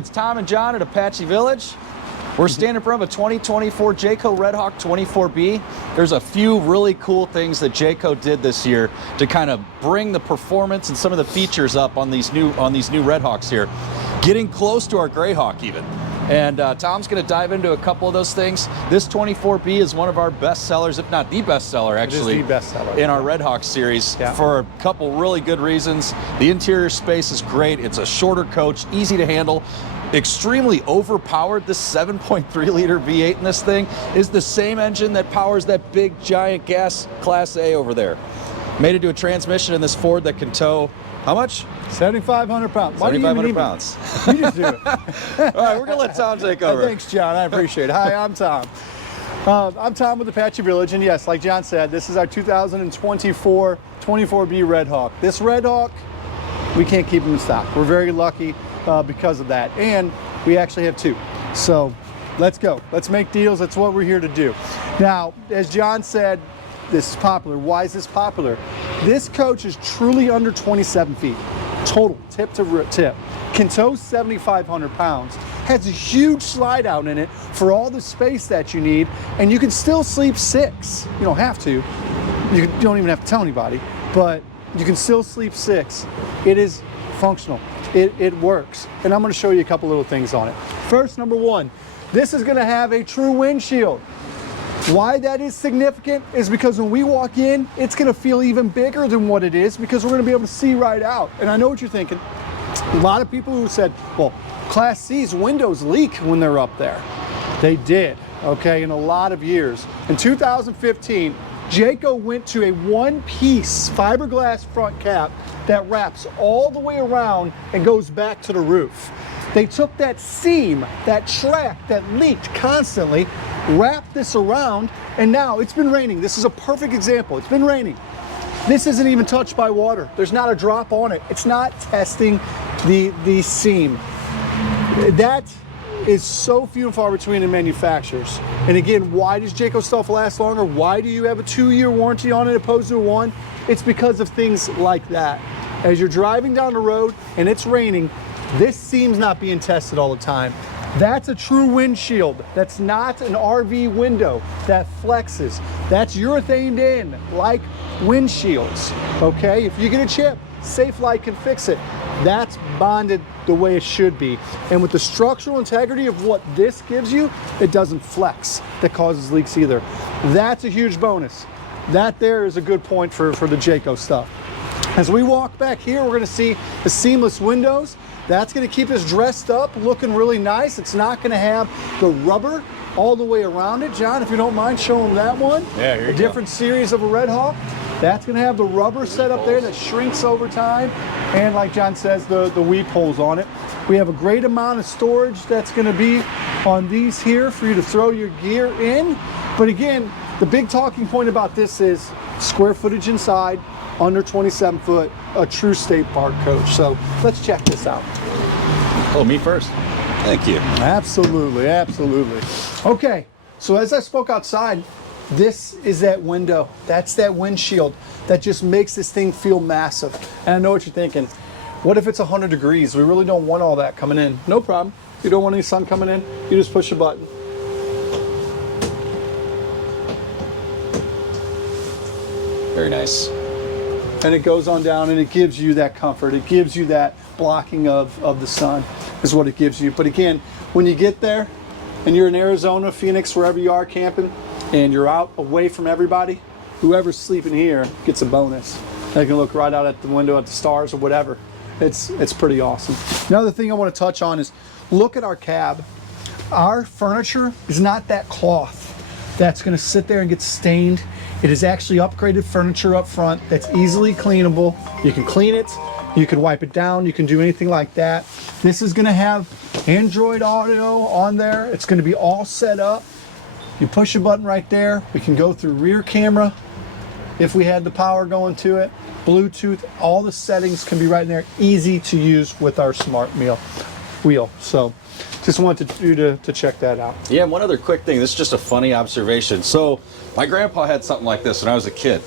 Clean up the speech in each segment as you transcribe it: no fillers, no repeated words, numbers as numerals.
it's Tom and John at Apache Village. We're standing in front of a 2024 Jayco Redhawk 24B. There's a few really cool things that Jayco did this year to kind of bring the performance and some of the features up on these new Redhawks here. Getting close to our Greyhawk even. And Tom's going to dive into a couple of those things. This 24B is one of our best sellers, if not the best seller, actually. It is the best seller in our Redhawk series, for a couple really good reasons. The interior space is great. It's a shorter coach, easy to handle. Extremely overpowered. This 7.3 liter V8 in this thing is the same engine that powers that big giant gas Class A over there. Made it to a transmission in this Ford that can tow, how much? 7,500 pounds. 7,500 pounds. You just do it. All right, we're gonna let Tom take over. Thanks, John, I appreciate it. Hi, I'm Tom. I'm Tom with Apache Village, and yes, like John said, this is our 2024 24B Redhawk. This Redhawk, we can't keep him in stock. We're very lucky because of that, and we actually have two. So let's go. Let's make deals. That's what we're here to do. Now, as John said, this is popular. Why is this popular? This coach is truly under 27 feet total, tip to tip. Can tow 7,500 pounds. Has a huge slide out in it for all the space that you need, and you can still sleep 6. You don't have to. You don't even have to tell anybody, but you can still sleep 6. It is functional. It works, and I'm going to show you a couple little things on it. First, number one, this is going to have a true windshield. Why that is significant is because when we walk in, it's going to feel even bigger than what it is, because we're going to be able to see right out. And I know what you're thinking. A lot of people who said, well, Class C's windows leak when they're up there. They did, okay, in a lot of years. In 2015, Jayco went to a one-piece fiberglass front cap that wraps all the way around and goes back to the roof. They took that seam, that track that leaked constantly, wrapped this around, and now it's been raining. This is a perfect example. It's been raining. This isn't even touched by water. There's not a drop on it. It's not testing the seam. That is so few and far between in manufacturers. And again, why does Jayco stuff last longer? Why do you have a 2-year warranty on it opposed to a 1? It's because of things like that. As you're driving down the road and it's raining, this seam's not being tested all the time. That's a true windshield. That's not an RV window that flexes. That's urethaned in, like windshields, okay? If you get a chip, SafeLite can fix it. That's bonded the way it should be. And with the structural integrity of what this gives you, it doesn't flex that causes leaks either. That's a huge bonus. That there is a good point for the Jayco stuff. As we walk back here, we're gonna see the seamless windows. That's gonna keep us dressed up, looking really nice. It's not gonna have the rubber all the way around it. John, if you don't mind, show them that one. Yeah, here you go. A different series of a Redhawk. That's gonna have the rubber set up there that shrinks over time. And like John says, the weep holes on it. We have a great amount of storage that's gonna be on these here for you to throw your gear in. But again, the big talking point about this is square footage inside, under 27 foot, a true state park coach. So let's check this out. Oh, me first. Thank you. Absolutely, absolutely. Okay, so as I spoke outside, this is that window. That's that windshield that just makes this thing feel massive. And I know what you're thinking. What if it's 100 degrees? We really don't want all that coming in. No problem. You don't want any sun coming in, you just push a button. Very nice. And it goes on down and it gives you that comfort. It gives you that blocking of the sun is what it gives you. But again, when you get there and you're in Arizona, Phoenix, wherever you are camping, and you're out away from everybody, whoever's sleeping here gets a bonus. They can look right out at the window at the stars or whatever. It's pretty awesome. Another thing I want to touch on is look at our cab. Our furniture is not that cloth that's going to sit there and get stained. It is actually upgraded furniture up front that's easily cleanable. You can clean it, you can wipe it down, you can do anything like that. This is going to have Android Auto on there. It's going to be all set up. You push a button right there. We can go through rear camera if we had the power going to it. Bluetooth, all the settings can be right in there. Easy to use with our smart wheel. So just wanted you to check that out. Yeah, one other quick thing. This is just a funny observation. So my grandpa had something like this when I was a kid.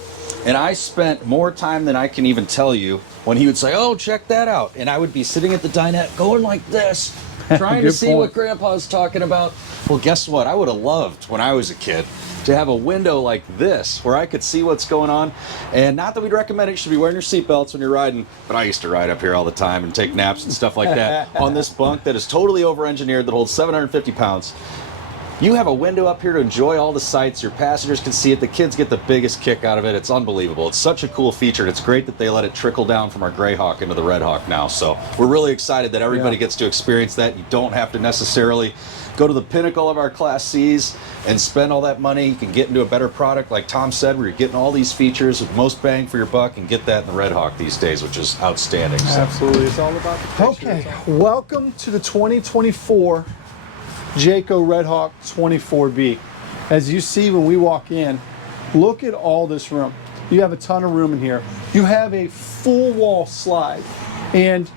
And I spent more time than I can even tell you when he would say, oh, check that out. And I would be sitting at the dinette going like this, trying to Good see point. what Grandpa's talking about. Well, guess what? I would have loved, when I was a kid, to have a window like this where I could see what's going on. And not that we'd recommend it, you should be wearing your seatbelts when you're riding, but I used to ride up here all the time and take naps and stuff like that on this bunk that is totally over-engineered, that holds 750 pounds. You have a window up here to enjoy all the sights. Your passengers can see it. The kids get the biggest kick out of it. It's unbelievable. It's such a cool feature, and it's great that they let it trickle down from our Greyhawk into the Redhawk now. So we're really excited that everybody gets to experience that. You don't have to necessarily go to the pinnacle of our Class Cs and spend all that money. You can get into a better product, like Tom said, where you're getting all these features with most bang for your buck, and get that in the Redhawk these days, which is outstanding. So. Absolutely. It's all about the picture. Okay, welcome to the 2024 Jayco Redhawk 24B. As you see when we walk in, look at all this room. You have a ton of room in here. You have a full wall slide, and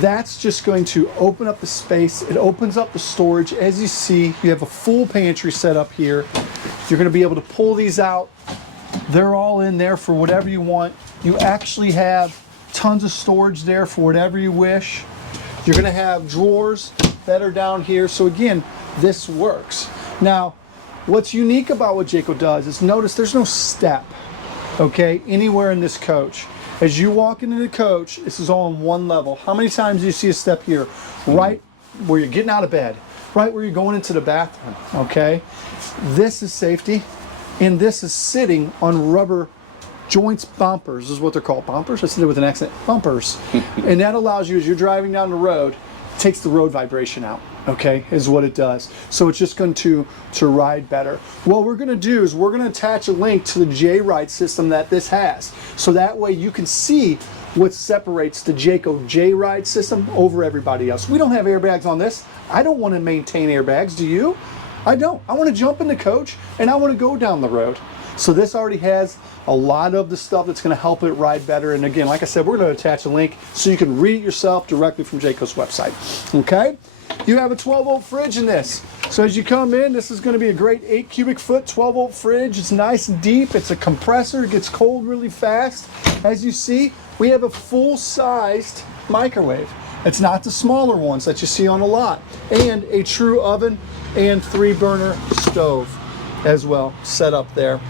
that's just going to open up the space. It opens up the storage. As you see, you have a full pantry set up here. You're going to be able to pull these out. They're all in there for whatever you want. You actually have tons of storage there for whatever you wish. You're going to have drawers that are down here. So again, this works. Now, what's unique about what Jayco does is, notice there's no step, okay, anywhere in this coach. As you walk into the coach, this is all on one level. How many times do you see a step here? Right where you're getting out of bed, right where you're going into the bathroom, okay? This is safety, and this is sitting on rubber joints bumpers, is what they're called. Bumpers? I said it with an accent. Bumpers. And that allows you, as you're driving down the road, it takes the road vibration out, okay, is what it does. So it's just going to ride better. What we're going to do is we're going to attach a link to the JRide system that this has. So that way you can see what separates the Jayco JRide system over everybody else. We don't have airbags on this. I don't want to maintain airbags, do you? I don't. I want to jump in the coach and I want to go down the road. So this already has a lot of the stuff that's going to help it ride better. And again, like I said, we're going to attach a link so you can read it yourself directly from Jayco's website. Okay? You have a 12-volt fridge in this. So as you come in, this is going to be a great 8 cubic foot 12-volt fridge. It's nice and deep. It's a compressor. It gets cold really fast. As you see, we have a full-sized microwave. It's not the smaller ones that you see on a lot. And a true oven and 3-burner stove as well set up there.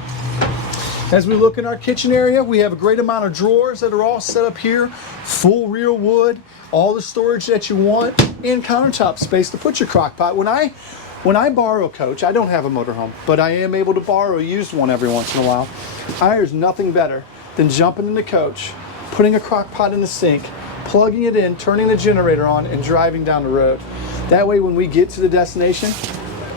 As we look in our kitchen area, we have a great amount of drawers that are all set up here, full real wood, all the storage that you want, and countertop space to put your crock pot. When I borrow a coach, I don't have a motorhome, but I am able to borrow a used one every once in a while. There's nothing better than jumping in the coach, putting a crock pot in the sink, plugging it in, turning the generator on, and driving down the road. That way when we get to the destination,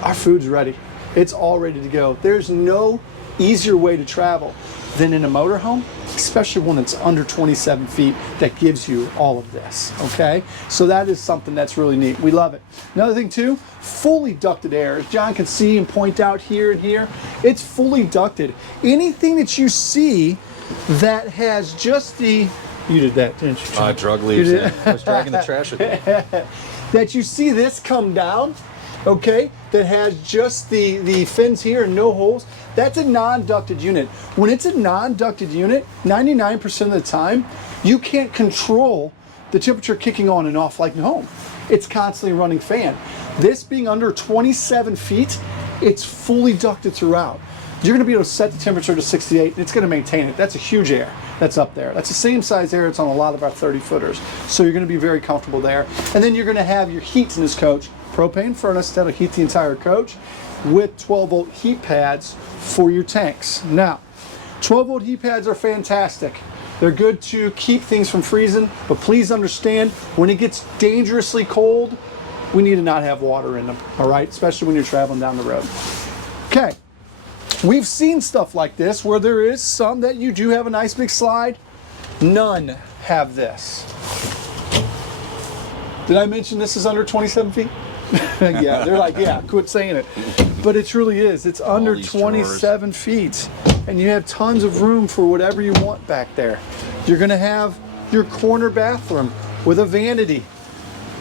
our food's ready. It's all ready to go. There's no easier way to travel than in a motorhome, especially one that's under 27 feet that gives you all of this, okay? So that is something that's really neat. We love it. Another thing too, fully ducted air. As John can see and point out here and here, it's fully ducted. Anything that you see that has just the, you did that, didn't you, John? Drug leaves. I was dragging the trash with me. That you see this come down, okay, that has just the fins here and no holes, that's a non-ducted unit. When it's a non-ducted unit, 99% of the time, you can't control the temperature kicking on and off like home. It's constantly running fan. This being under 27 feet, it's fully ducted throughout. You're going to be able to set the temperature to 68, and it's going to maintain it. That's a huge air that's up there. That's the same size air that's on a lot of our 30-footers. So you're going to be very comfortable there. And then you're going to have your heat in this coach. Propane furnace that'll heat the entire coach with 12-volt heat pads for your tanks. Now, 12-volt heat pads are fantastic. They're good to keep things from freezing, but please understand, when it gets dangerously cold, we need to not have water in them, all right? Especially when you're traveling down the road. Okay, we've seen stuff like this where there is some that you do have a nice big slide. None have this. Did I mention this is under 27 feet? Yeah, they're like, yeah, quit saying it. But it truly is. It's under 27 feet. And you have tons of room for whatever you want back there. You're going to have your corner bathroom with a vanity,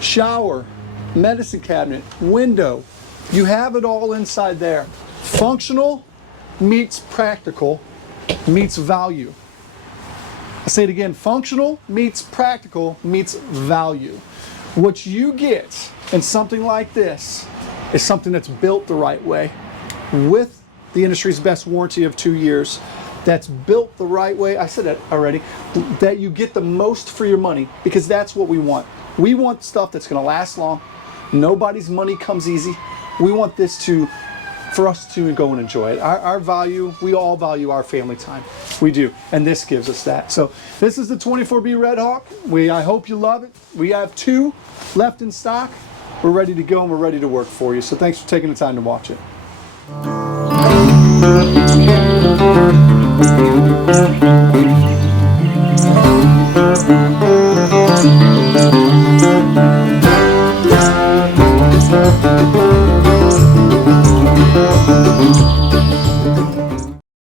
shower, medicine cabinet, window. You have it all inside there. Functional meets practical meets value. I say it again, functional meets practical meets value. What you get in something like this is something that's built the right way with the industry's best warranty of 2 years. That's built the right way, I said it already, that you get the most for your money, because that's what we want. We want stuff that's gonna last long. Nobody's money comes easy. We want this for us to go and enjoy it. Our value, we all value our family time. We do, and this gives us that. So this is the 24B Redhawk. I hope you love it. We have 2 left in stock. We're ready to go and we're ready to work for you. So thanks for taking the time to watch it.